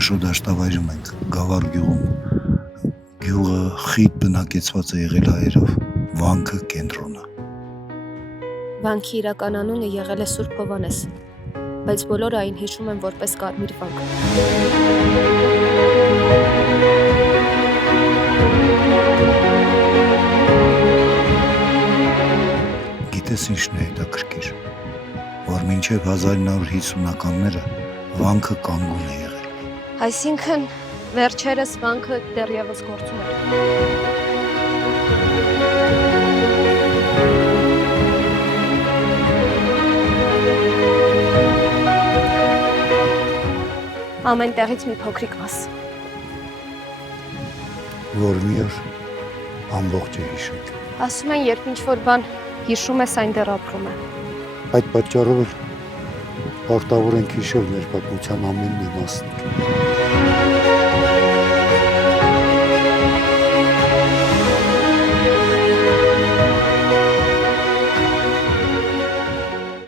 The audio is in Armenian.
Մշոտ դաշտավայրում ենք, Գավառ գյուղում։ Գյուղը խիտ բնակեցված է եղել հայերով, վանքը կենտրոնը։ Վանքի իրական անունը եղել է Սուրբ Հովհաննես, բայց բոլորը այն հիշում են որպես Կարմիր վանք։ Գիտես ինչն է հետաքրքիր, որ մինչև 1950-ականները վանքը կանգուն է եղել։ Այսինքն վերջերս վանքը դեռևս գործում էր։ Ամեն տեղից մի փոքրիկ մաս։ Որ մի օր ամբողջ է հիշում։ Ասում են, երբ ինչ-որ բան հիշում ես, այն դեռ ապրում է։ Այդ պատճառով էլ պարտավոր ենք հիշել մեր պատմության ամեն մի մասնիկ։